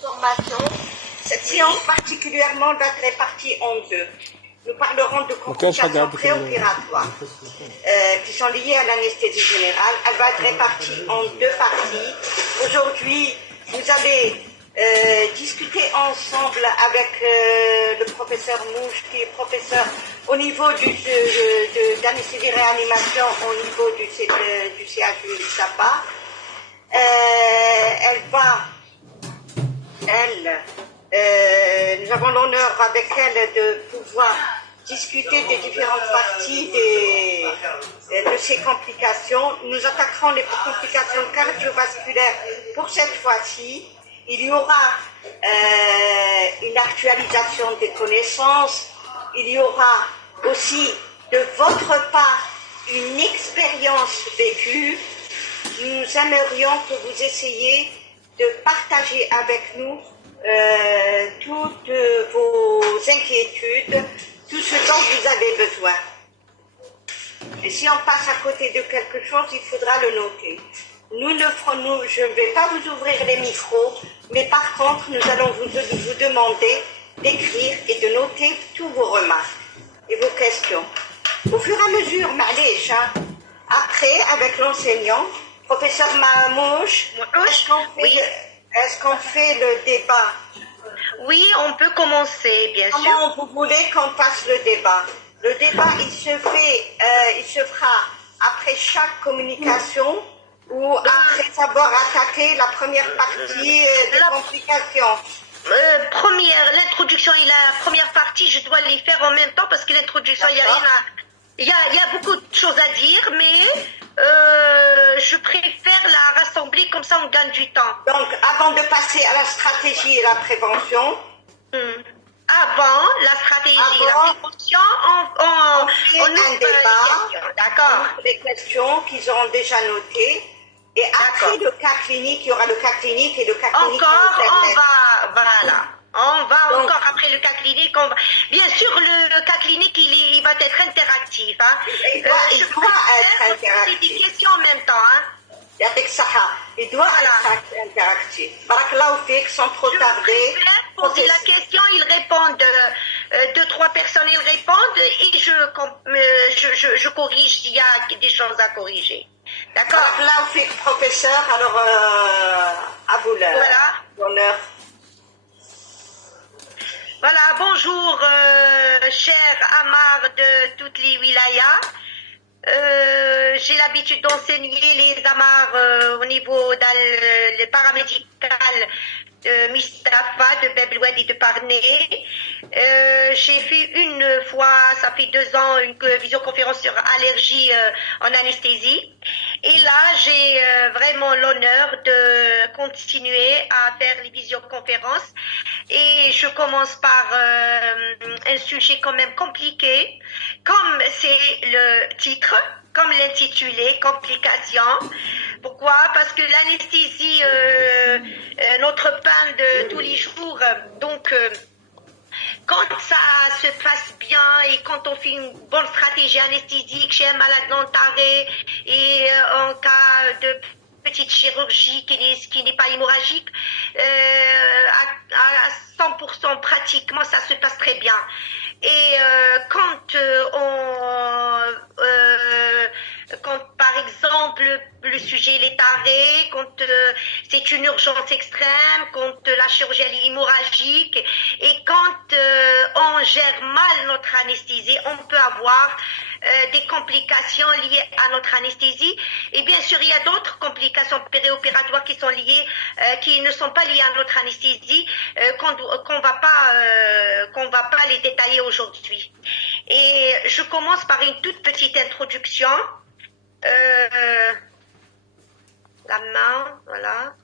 formation. Cette séance particulièrement va être répartie en deux. Nous parlerons de complications préopératoires qui sont liées à l'anesthésie générale. Elle va être répartie en deux parties. Aujourd'hui, vous allez discuter ensemble avec le professeur Mouche, qui est professeur au niveau d'anesthésie réanimation au niveau du CHU Sapa. Nous avons l'honneur avec elle de pouvoir discuter des différentes parties de ces complications. Nous attaquerons les complications cardiovasculaires pour cette fois-ci. Il y aura une actualisation des connaissances. Il y aura aussi de votre part une expérience vécue. Nous aimerions que vous essayiez de partager avec nous toutes vos inquiétudes, tout ce dont vous avez besoin. Et si on passe à côté de quelque chose, il faudra le noter. Je ne vais pas vous ouvrir les micros, mais par contre, nous allons vous demander d'écrire et de noter tous vos remarques et vos questions. Au fur et à mesure, معليش, après, avec l'enseignant, professeur Mahmouche, est-ce qu'on fait le débat? Oui, on peut commencer, bien sûr. Comment vous voulez qu'on fasse le débat? Le débat, il se fera après chaque communication ou après avoir attaqué la première partie des complications. L'introduction et la première partie, je dois les faire en même temps parce que l'introduction, il y a rien à... Il y a beaucoup de choses à dire, mais je préfère la rassembler, comme ça on gagne du temps. Donc, avant de passer à la stratégie et la prévention... Avant la stratégie et la prévention, on ouvre un débat. D'accord. Les questions qu'ils auront déjà notées. Et après le cas clinique, il y aura le cas clinique et le cas clinique. On va encore après le cas clinique. Bien sûr, le cas clinique, il va être interactif. Hein. Il doit être interactif. Des questions en même temps. Hein. Il doit être interactif. Barakallahu fik, sans trop tarder. Poser la question, ils répondent. 2-3 personnes, ils répondent et je corrige s'il y a des choses à corriger. D'accord. Barakallahu fik, professeur. Alors, à vous l'honneur. Voilà, bonjour, cher Amar de toutes les wilayas. J'ai l'habitude d'enseigner les Amars au niveau le paramédical de Mustapha, de Bebloued et de Parnay. J'ai fait une fois, ça fait 2 ans, une visioconférence sur allergie en anesthésie. Et là, j'ai vraiment l'honneur de continuer à faire les visioconférences. Et je commence par un sujet quand même compliqué, comme c'est le titre, comme l'intitulé, complications. Pourquoi? Parce que l'anesthésie, notre pain de tous les jours, donc quand ça se passe bien et quand on fait une bonne stratégie anesthésique chez un malade non taré et en cas de petite chirurgie qui n'est pas hémorragique, à 100% pratiquement ça se passe très bien. Et quand par exemple le sujet est taré, quand c'est une urgence extrême, quand la chirurgie elle est hémorragique et quand on gère mal notre anesthésie, on peut avoir des complications liées à notre anesthésie. Et bien sûr, il y a d'autres complications périopératoires qui sont liées, qui ne sont pas liées à notre anesthésie, qu'on va pas les détailler aujourd'hui. Et je commence par une toute petite introduction. La main, voilà.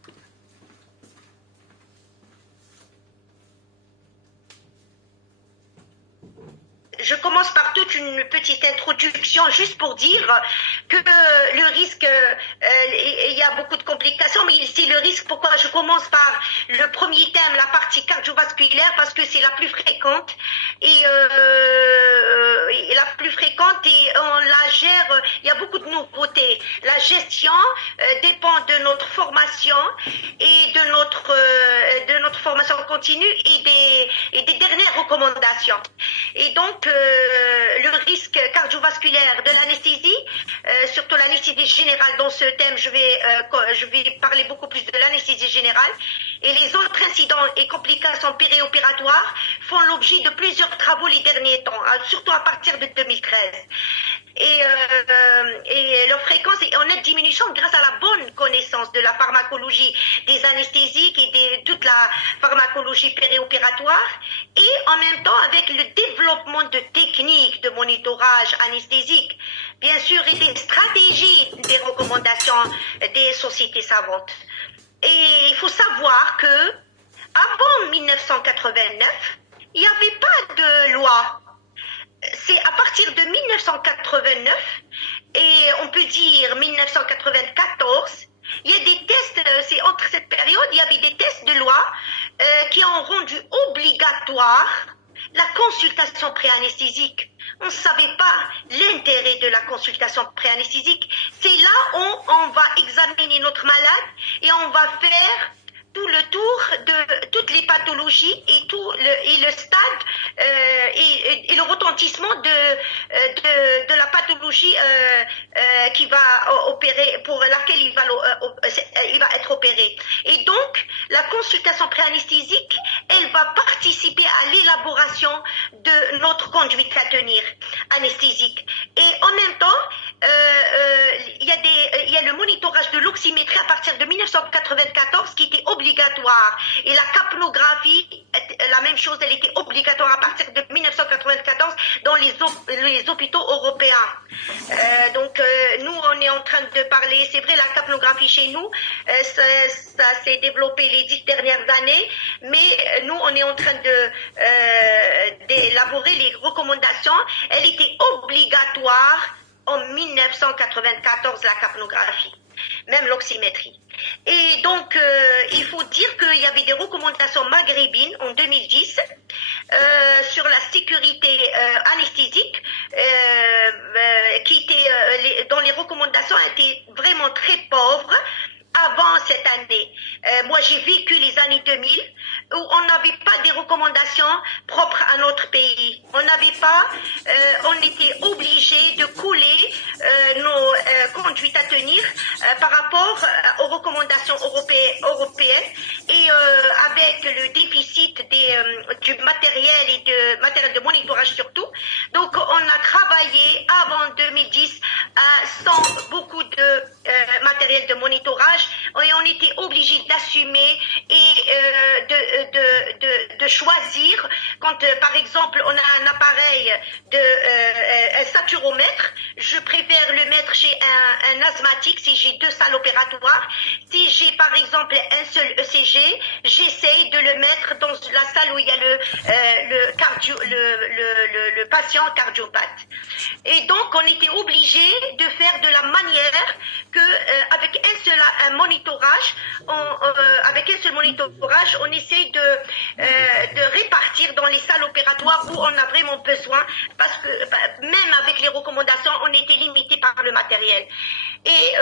Je commence par toute une petite introduction juste pour dire que le risque, il y a beaucoup de complications, mais c'est le risque. Pourquoi je commence par le premier thème, la partie cardiovasculaire, parce que c'est la plus fréquente et on la gère. Il y a beaucoup de nouveautés. La gestion dépend de notre formation et de notre continu et des dernières recommandations. Et donc, le risque cardiovasculaire de l'anesthésie, surtout l'anesthésie générale, dans ce thème, je vais parler beaucoup plus de l'anesthésie générale. Et les autres incidents et complications périopératoires font l'objet de plusieurs travaux les derniers temps, surtout à partir de 2013. Et leur fréquence est en nette diminution grâce à la bonne connaissance de la pharmacologie des anesthésiques et de toute la pharmacologie périopératoire, et en même temps avec le développement de techniques de monitorage anesthésique, bien sûr, et des stratégies des recommandations des sociétés savantes. Et il faut savoir que avant 1989, il n'y avait pas de loi. C'est à partir de 1989 et on peut dire 1994, il y a des tests, c'est entre cette période, il y avait des tests de loi qui ont rendu obligatoire la consultation préanesthésique. On ne savait pas l'intérêt de la consultation préanesthésique. C'est là où on va examiner notre malade et on va faire tout le tour de toutes les pathologies et le stade et le retentissement de la pathologie qui va opérer, pour laquelle il va être opéré. Et donc, la consultation préanesthésique, elle va participer à l'élaboration de notre conduite à tenir anesthésique. Et en même temps, il y a le monitorage de l'oxymétrie à partir de 1994 qui était obligatoire, et la capnographie, la même chose, elle était obligatoire à partir de 1994 dans les hôpitaux européens. Donc nous on est en train de parler, c'est vrai, la capnographie chez nous, ça s'est développé les 10 dernières années, mais nous on est en train d'élaborer les recommandations. Elle était obligatoire en 1994, la capnographie, même l'oxymétrie. Et donc, il faut dire qu'il y avait des recommandations maghrébines en 2010 sur la sécurité anesthésique, qui était, dont les recommandations étaient vraiment très pauvres avant cette année. Moi, j'ai vécu les années 2000 où on n'avait pas des recommandations propres à notre pays. On n'avait pas, on était obligé de couler nos conduites à tenir par rapport aux recommandations européennes, et avec le déficit du matériel et de matériel de monitorage surtout. Donc, on a travaillé avant 2010 sans beaucoup de matériel de monitorage, et on était obligé d'assumer et de choisir. Quand par exemple on a un appareil un saturomètre, je préfère le mettre chez un asthmatique si j'ai 2 salles opératoires. Si j'ai par exemple un seul ECG, j'essaye de le mettre dans la salle où il y a le patient cardiopathe. Et donc on était obligé de faire de la manière que avec un monitorage, avec un seul monitorage, on essaye de répartir dans les salles opératoires où on a vraiment besoin, parce que même avec les recommandations, on était limité par le matériel. Et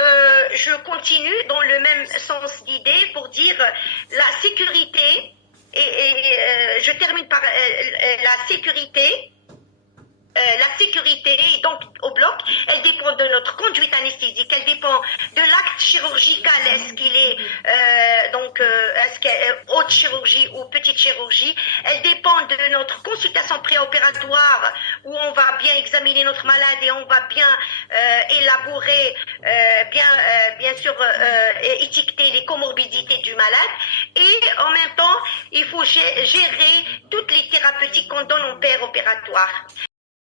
je continue dans le même sens d'idée pour dire la sécurité, et je termine par la sécurité. La sécurité, donc au bloc, elle dépend de notre conduite anesthésique, elle dépend de l'acte chirurgical, est-ce qu'il est est-ce qu'il est haute chirurgie ou petite chirurgie, elle dépend de notre consultation préopératoire où on va bien examiner notre malade et on va bien élaborer, bien sûr étiqueter les comorbidités du malade, et en même temps il faut gérer toutes les thérapeutiques qu'on donne en préopératoire.